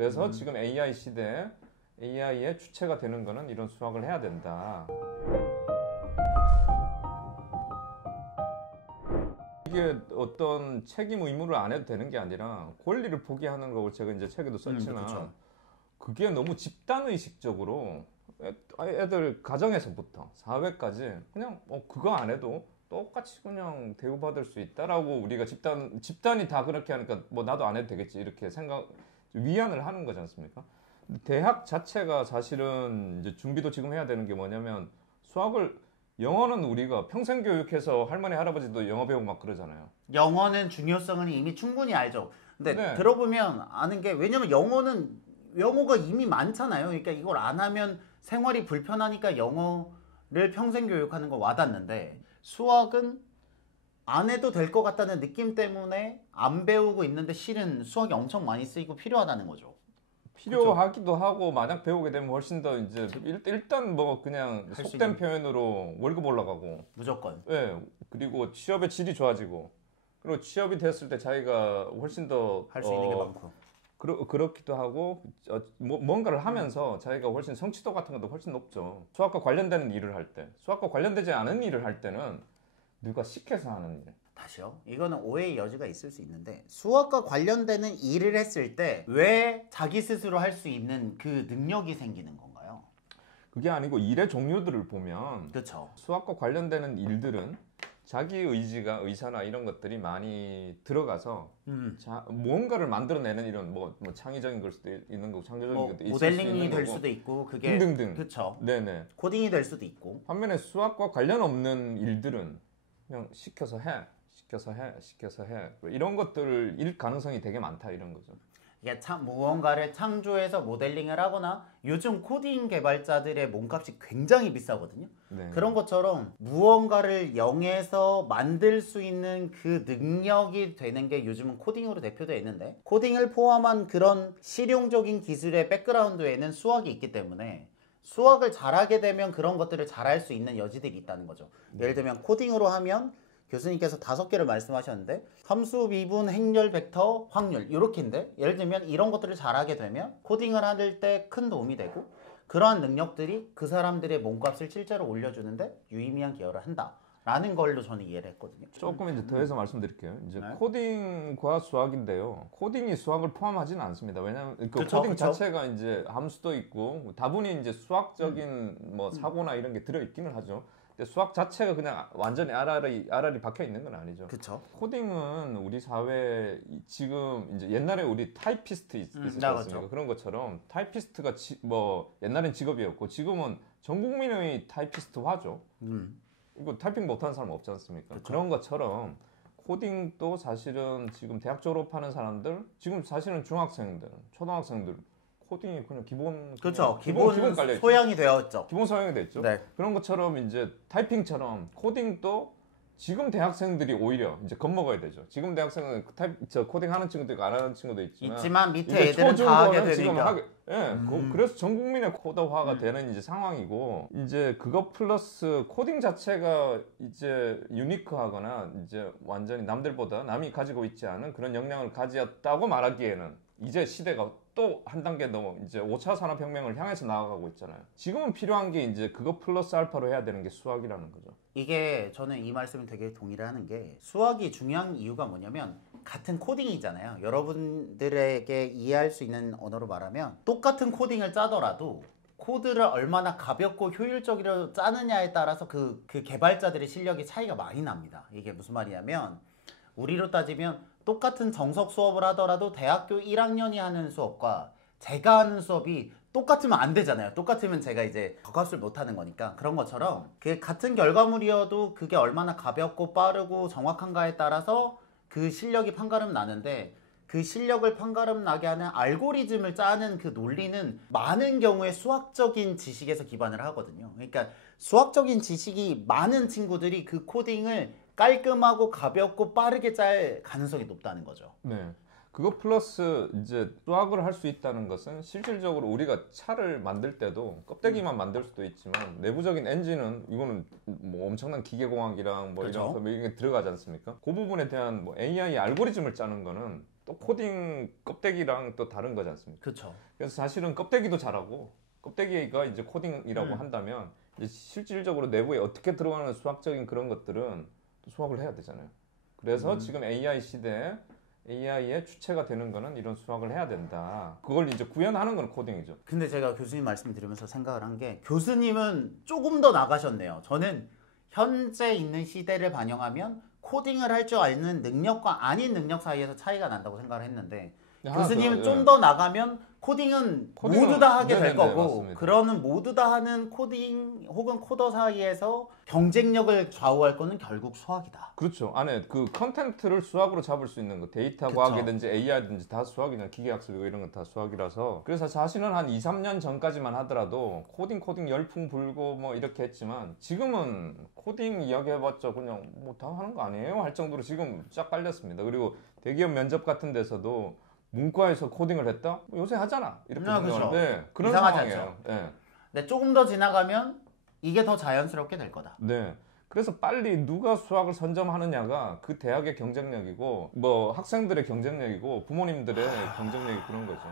그래서 지금 AI 시대에 AI의 주체가 되는 거는 이런 수학을 해야 된다. 이게 어떤 책임 의무를 안 해도 되는 게 아니라 권리를 포기하는 거고, 제가 이제 책에도 썼지만 그게 너무 집단의식적으로 애들 가정에서부터 사회까지 그냥 그거 안 해도 똑같이 그냥 대우받을 수 있다라고, 우리가 집단이 다 그렇게 하니까 뭐 나도 안 해도 되겠지 이렇게 위안을 하는 거지 않습니까? 대학 자체가 사실은 이제 준비도 지금 해야 되는 게 뭐냐면, 영어는 우리가 평생 교육해서 할머니 할아버지도 영어 배우고 막 그러잖아요. 영어는 중요성은 이미 충분히 알죠. 근데 네. 들어보면 아는 게, 왜냐면 영어가 이미 많잖아요. 그러니까 이걸 안 하면 생활이 불편하니까 영어를 평생 교육하는 거 와닿는데, 수학은 안 해도 될 것 같다는 느낌 때문에 안 배우고 있는데, 실은 수학이 엄청 많이 쓰이고 필요하다는 거죠. 필요하기도 하고, 만약 배우게 되면 훨씬 더 이제 일단 뭐 그냥 속된 표현으로 월급 올라가고 무조건. 예. 그리고 취업의 질이 좋아지고, 그리고 취업이 됐을 때 자기가 훨씬 더 할 수 있는 게 많고. 그렇기도 하고, 뭔가를 하면서 자기가 훨씬 성취도 같은 것도 훨씬 높죠. 수학과 관련되는 일을 할 때, 수학과 관련되지 않은 일을 할 때는 누가 시켜서 하는 일. 다시요? 이거는 오해의 여지가 있을 수 있는데, 수학과 관련되는 일을 했을 때 왜 자기 스스로 할 수 있는 그 능력이 생기는 건가요? 그게 아니고, 일의 종류들을 보면 그렇죠. 수학과 관련되는 일들은 자기 의사나 이런 것들이 많이 들어가서 무언가를 만들어내는 이런 뭐 창의적인 걸 수도 있는 거고, 창조적인 것도 있을 수 있는 모델링이 될 거고, 수도 있고, 그게 등등등. 그렇죠. 네네. 코딩이 될 수도 있고. 반면에 수학과 관련 없는 일들은 그냥 시켜서 해. 이런 것들을 일 가능성이 되게 많다, 이런 거죠. 이게 무언가를 창조해서 모델링을 하거나, 요즘 코딩 개발자들의 몸값이 굉장히 비싸거든요. 네. 그런 것처럼 무언가를 0에서 만들 수 있는 그 능력이 되는 게 요즘은 코딩으로 대표되어 있는데, 코딩을 포함한 그런 실용적인 기술의 백그라운드에는 수학이 있기 때문에, 수학을 잘하게 되면 그런 것들을 잘할 수 있는 여지들이 있다는 거죠. 예를 들면 코딩으로 하면, 교수님께서 5개를 말씀하셨는데, 함수, 미분, 행렬, 벡터, 확률 이렇게인데, 예를 들면 이런 것들을 잘하게 되면 코딩을 할 때 큰 도움이 되고, 그러한 능력들이 그 사람들의 몸값을 실제로 올려주는데 유의미한 기여를 한다 라는 걸로 저는 이해를 했거든요. 조금 이제 더해서 말씀드릴게요. 이제 네. 코딩과 수학인데요. 코딩이 수학을 포함하지는 않습니다. 왜냐하면 그쵸, 코딩 그쵸. 자체가 이제 함수도 있고 다분히 이제 수학적인 뭐 사고나 이런 게 들어 있기는 하죠. 근데 수학 자체가 그냥 완전히 알알이 박혀 있는 건 아니죠. 그쵸. 코딩은 우리 사회에 지금 이제 옛날에 우리 타이피스트 있었지 않습니까? 그런 것처럼 타이피스트가 뭐 옛날엔 직업이었고, 지금은 전 국민의 타이피스트화죠. 이거 타이핑 못하는 사람 없지 않습니까? 그쵸. 그런 것처럼 코딩도 사실은 지금 대학 졸업하는 사람들, 지금 사실은 중학생들, 초등학생들 코딩이 그냥 그렇죠. 기본 깔려 있죠. 소양이 되었죠. 기본 소양이 됐죠. 네. 그런 것처럼 이제 타이핑처럼 코딩도 지금 대학생들이 오히려 이제 겁먹어야 되죠. 지금 대학생은 코딩 하는 친구도 있고 안 하는 친구도 있지만 밑에 애들은 다 하게 되니까. 그래서 전 국민의 코더화가 되는 이제 상황이고, 이제 그거 플러스 코딩 자체가 이제 유니크하거나 이제 완전히 남들보다 남이 가지고 있지 않은 그런 역량을 가졌다고 말하기에는 이제 시대가 또 한 단계 넘어 이제 5차 산업혁명을 향해서 나아가고 있잖아요. 지금은 필요한 게 이제 그거 플러스 알파로 해야 되는 게 수학이라는 거죠. 이게 저는 이 말씀을 되게 동의를 하는 게, 수학이 중요한 이유가 뭐냐면, 같은 코딩이잖아요. 여러분들에게 이해할 수 있는 언어로 말하면, 똑같은 코딩을 짜더라도 코드를 얼마나 가볍고 효율적으로 짜느냐에 따라서 그 개발자들의 실력이 차이가 많이 납니다. 이게 무슨 말이냐면, 우리로 따지면 똑같은 정석 수업을 하더라도 대학교 1학년이 하는 수업과 제가 하는 수업이 똑같으면 안 되잖아요. 똑같으면 제가 이제 값을 못 하는 거니까. 그런 것처럼 그 같은 결과물이어도 그게 얼마나 가볍고 빠르고 정확한가에 따라서 그 실력이 판가름 나는데, 그 실력을 판가름 나게 하는 알고리즘을 짜는 그 논리는 많은 경우에 수학적인 지식에서 기반을 하거든요. 그러니까 수학적인 지식이 많은 친구들이 그 코딩을 깔끔하고 가볍고 빠르게 짤 가능성이 높다는 거죠. 네. 그거 플러스 이제 수학을 할 수 있다는 것은 실질적으로 우리가 차를 만들 때도 껍데기만 만들 수도 있지만 내부적인 엔진은 이거는 뭐 엄청난 기계공학이랑 뭐 그렇죠. 이런 게 들어가지 않습니까? 그 부분에 대한 뭐 AI 알고리즘을 짜는 거는 또 코딩 껍데기랑 또 다른 거지 않습니까? 그렇죠. 그래서 사실은 껍데기도 잘하고 껍데기가 이제 코딩이라고 한다면 이제 실질적으로 내부에 어떻게 들어가는 수학적인 그런 것들은 또 수학을 해야 되잖아요. 그래서 지금 AI 시대에 AI의 주체가 되는 거는 이런 수학을 해야 된다. 그걸 이제 구현하는 건 코딩이죠. 근데 제가 교수님 말씀 들으면서 생각을 한 게 교수님은 조금 더 나가셨네요. 저는 현재 있는 시대를 반영하면 코딩을 할 줄 아는 능력과 아닌 능력 사이에서 차이가 난다고 생각을 했는데 교수님은 좀 더 나가면 코딩은 모두 다 하게 될 거고 맞습니다. 그러는 모두 다 하는 코딩 혹은 코더 사이에서 경쟁력을 좌우할 거는 결국 수학이다. 그렇죠. 안에 그 컨텐츠를 수학으로 잡을 수 있는 거 데이터 그쵸. 과학이든지 AI든지 다 수학이나 기계학습 이런 건 다 수학이라서 그래서 자신은 한 2, 3년 전까지만 하더라도 코딩 열풍 불고 뭐 이렇게 했지만 지금은 코딩 이야기 해봤자 그냥 뭐 다 하는 거 아니에요? 할 정도로 지금 쫙 깔렸습니다. 그리고 대기업 면접 같은 데서도 문과에서 코딩을 했다? 뭐 요새 하잖아. 이렇게 생각하는데 그런 상황이에요. 네. 근데 조금 더 지나가면 이게 더 자연스럽게 될 거다. 네. 그래서 빨리 누가 수학을 선점하느냐가 그 대학의 경쟁력이고 뭐 학생들의 경쟁력이고 부모님들의 경쟁력이 그런 거죠.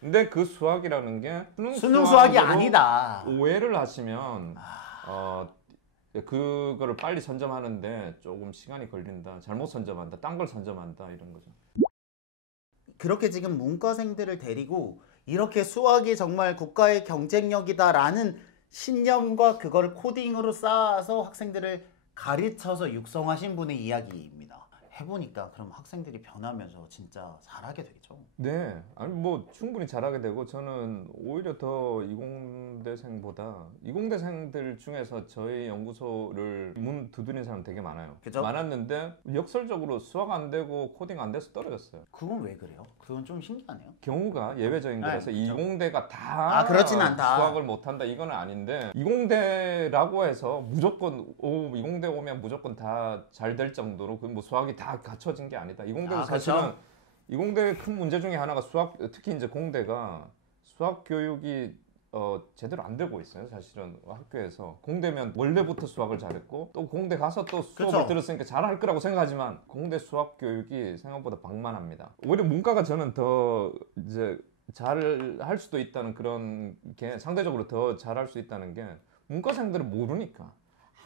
근데 그 수학이라는 게 수능 수학이 아니다. 오해를 하시면 그거를 빨리 선점하는데 조금 시간이 걸린다. 잘못 선점한다. 딴 걸 선점한다. 이런 거죠. 그렇게 지금 문과생들을 데리고 이렇게 수학이 정말 국가의 경쟁력이다라는 신념과 그걸 코딩으로 쌓아서 학생들을 가르쳐서 육성하신 분의 이야기입니다. 해보니까 그럼 학생들이 변하면서 진짜 잘하게 되겠죠. 네, 아니 뭐 충분히 잘하게 되고 저는 오히려 더 이공대생보다 이공대생들 중에서 저희 연구소를 문 두드린 사람 되게 많아요. 그죠? 많았는데 역설적으로 수학 안 되고 코딩 안 돼서 떨어졌어요. 그건 왜 그래요? 그건 좀 신기하네요. 경우가 예외적인 거라서 네, 이공대가 다 그렇진 않다. 수학을 못한다 이건 아닌데 이공대라고 해서 무조건 이공대 오면 무조건 다 잘 될 정도로 그 뭐 수학이 다 갖춰진 게 아니다. 이공대도 사실은 그렇죠? 이공대의 큰 문제 중에 하나가 수학, 특히 이제 공대가 수학 교육이 제대로 안 되고 있어요. 사실은 학교에서 공대면 원래부터 수학을 잘했고 또 공대 가서 또 수업을 그쵸. 들었으니까 잘할 거라고 생각하지만 공대 수학 교육이 생각보다 방만합니다. 오히려 문과가 저는 더 이제 잘 할 수도 있다는 그런 게 상대적으로 더 잘할 수 있다는 게 문과생들은 모르니까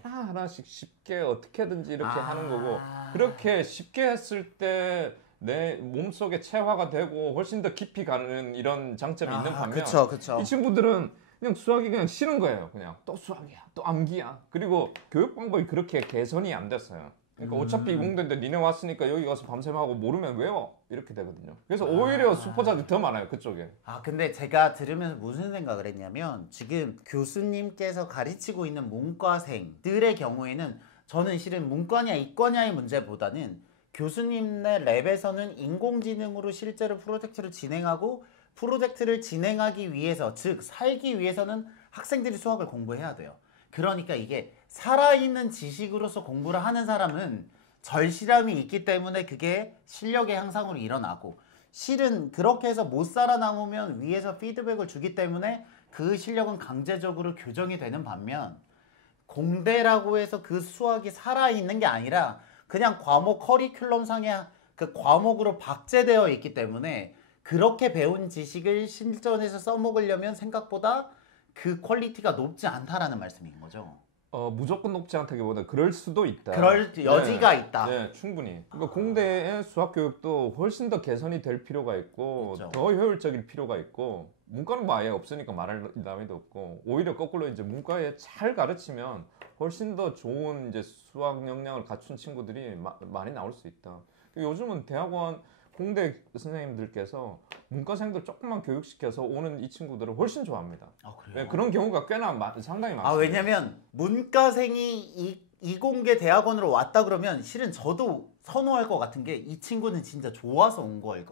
하나하나씩 쉽게 어떻게든지 이렇게 하는 거고 그렇게 쉽게 했을 때 내 몸속에 체화가 되고 훨씬 더 깊이 가는 이런 장점이 있는 반면 그쵸. 이 친구들은 그냥 수학이 그냥 싫은 거예요. 그냥 또 수학이야, 또 암기야. 그리고 교육 방법이 그렇게 개선이 안 됐어요. 그러니까 어차피 이공대인데 니네 왔으니까 여기 가서 밤샘 하고 모르면 외워 이렇게 되거든요. 그래서 오히려 수포자들이 더 많아요 그쪽에. 근데 제가 들으면서 무슨 생각을 했냐면 지금 교수님께서 가르치고 있는 문과생들의 경우에는 저는 실은 문과냐 이과냐의 문제보다는 교수님의 랩에서는 인공지능으로 실제로 프로젝트를 진행하고 프로젝트를 진행하기 위해서 즉 살기 위해서는 학생들이 수학을 공부해야 돼요. 그러니까 이게 살아있는 지식으로서 공부를 하는 사람은 절실함이 있기 때문에 그게 실력의 향상으로 일어나고 실은 그렇게 해서 못 살아남으면 위에서 피드백을 주기 때문에 그 실력은 강제적으로 교정이 되는 반면 공대라고 해서 그 수학이 살아있는 게 아니라 그냥 과목 커리큘럼상의 그 과목으로 박제되어 있기 때문에 그렇게 배운 지식을 실전에서 써먹으려면 생각보다 그 퀄리티가 높지 않다라는 말씀인 거죠. 무조건 높지 않다기보다 그럴 수도 있다. 그럴 여지가 있다. 네, 충분히. 그러니까 공대의 수학 교육도 훨씬 더 개선이 될 필요가 있고 그렇죠. 더 효율적일 필요가 있고 문과는 뭐 아예 없으니까 말할 남이도 없고 오히려 거꾸로 이제 문과에 잘 가르치면 훨씬 더 좋은 이제 수학 역량을 갖춘 친구들이 많이 나올 수 있다. 요즘은 대학원 공대 선생님들께서 문과생들 조금만 교육시켜서 오는 이 친구들을 훨씬 좋아합니다. 그래요? 네, 그런 경우가 꽤나 상당히 많습니다. 왜냐면 문과생이 이공계 대학원으로 왔다 그러면 실은 저도 선호할 것 같은 게 이 친구는 진짜 좋아서 온 거예요.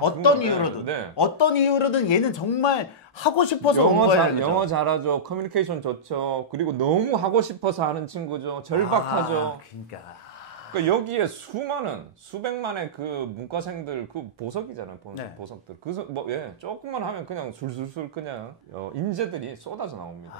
어떤 이유로든 어떤 이유로든 얘는 정말 하고 싶어서 온 거예요. 영어 잘하죠. 커뮤니케이션 좋죠. 그리고 너무 하고 싶어서 하는 친구죠. 절박하죠. 그러니까 여기에 수백만의 그 문과생들 그 보석이잖아요. 보석들. 조금만 하면 그냥 술술술 그냥 인재들이 쏟아져 나옵니다.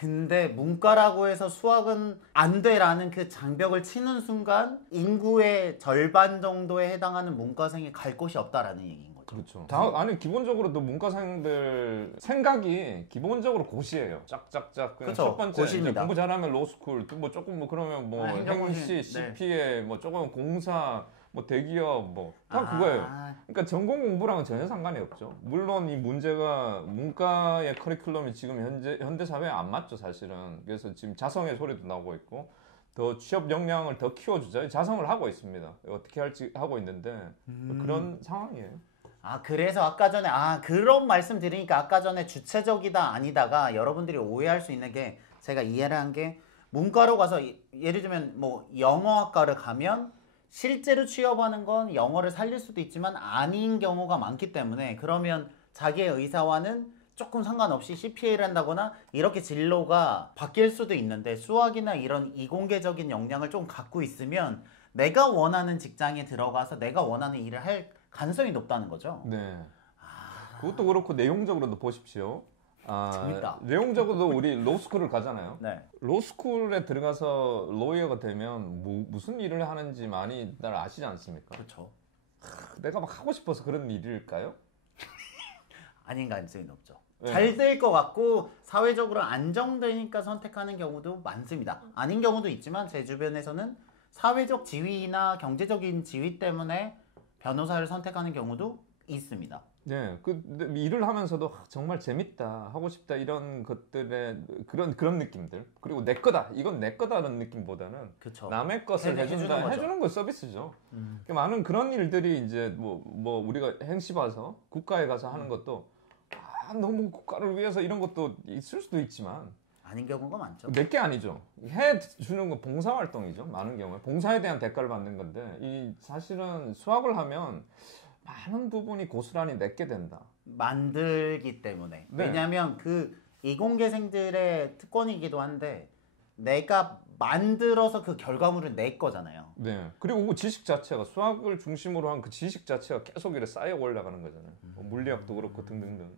근데 문과라고 해서 수학은 안 돼라는 그 장벽을 치는 순간 인구의 절반 정도에 해당하는 문과생이 갈 곳이 없다라는 얘기인 거죠. 그렇죠. 아니 기본적으로도 문과생들 생각이 기본적으로 고시예요. 짝짝짝. 그냥 그쵸, 첫 번째 이제 고시입니다. 공부 잘하면 로스쿨, 또 뭐 조금 뭐 그러면 뭐 행정고시, 행시, CPA, 뭐 조금 공사, 뭐 대기업 뭐 다 그거예요. 그러니까 전공 공부랑은 전혀 상관이 없죠. 물론 이 문제가 문과의 커리큘럼이 지금 현대 사회에 안 맞죠, 사실은. 그래서 지금 자성의 소리도 나오고 있고 더 취업 역량을 더 키워주자 자성을 하고 있습니다. 어떻게 할지 하고 있는데 그런 상황이에요. 그래서 아까 전에 그런 말씀 드리니까 아까 전에 주체적이다 아니다가 여러분들이 오해할 수 있는 게 제가 이해를 한 게 문과로 가서 예를 들면 뭐 영어학과를 가면 실제로 취업하는 건 영어를 살릴 수도 있지만 아닌 경우가 많기 때문에 그러면 자기의 의사와는 조금 상관없이 CPA를 한다거나 이렇게 진로가 바뀔 수도 있는데 수학이나 이런 이공계적인 역량을 좀 갖고 있으면 내가 원하는 직장에 들어가서 내가 원하는 일을 할 가능성이 높다는 거죠. 네. 그것도 그렇고 내용적으로도 보십시오. 재밌다. 내용적으로도 우리 로스쿨을 가잖아요. 네. 로스쿨에 들어가서 로이어가 되면 무슨 일을 하는지 많이 날 아시지 않습니까? 그렇죠. 내가 막 하고 싶어서 그런 일일까요? 아닌 가능성이 높죠. 네. 잘 될 것 같고 사회적으로 안정되니까 선택하는 경우도 많습니다. 아닌 경우도 있지만 제 주변에서는 사회적 지위나 경제적인 지위 때문에 변호사를 선택하는 경우도 있습니다. 네, 일을 하면서도 정말 재밌다, 하고 싶다 이런 것들의 그런 느낌들. 그리고 내 거다, 이건 내 거다라는 느낌보다는 그쵸. 남의 것을 해주는 거 서비스죠. 많은 그런 일들이 이제 뭐 우리가 행시 봐서 국가에 가서 하는 것도 너무 국가를 위해서 이런 것도 있을 수도 있지만 아닌 경우가 많죠. 내게 아니죠. 해주는 건 봉사활동이죠. 많은 경우에 봉사에 대한 대가를 받는 건데 이 사실은 수학을 하면 많은 부분이 고스란히 내게 된다. 만들기 때문에. 네. 왜냐하면 그 이공계생들의 특권이기도 한데 내가 만들어서 그 결과물은 내 거잖아요. 네. 그리고 그 지식 자체가 수학을 중심으로 한 그 지식 자체가 계속 이렇게 쌓여 올라가는 거잖아요. 물리학도 그렇고 등등등.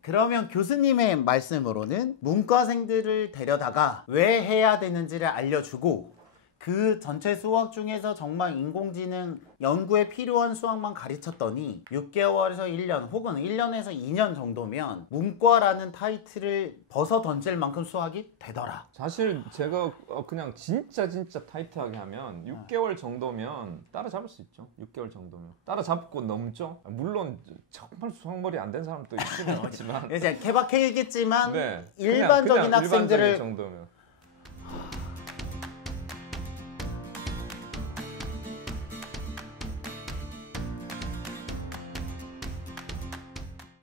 그러면 교수님의 말씀으로는 문과생들을 데려다가 왜 해야 되는지를 알려주고 그 전체 수학 중에서 정말 인공지능 연구에 필요한 수학만 가르쳤더니 6개월에서 1년 혹은 1년에서 2년 정도면 문과라는 타이틀을 벗어 던질 만큼 수학이 되더라. 사실 제가 그냥 진짜 타이트하게 하면 6개월 정도면 따라잡을 수 있죠. 6개월 정도면. 따라잡고 넘죠. 물론 정말 수학머리 안 된 사람도 있긴 하지만 이제 케바케이겠지만 네. 일반적인 그냥 학생들을 정도면.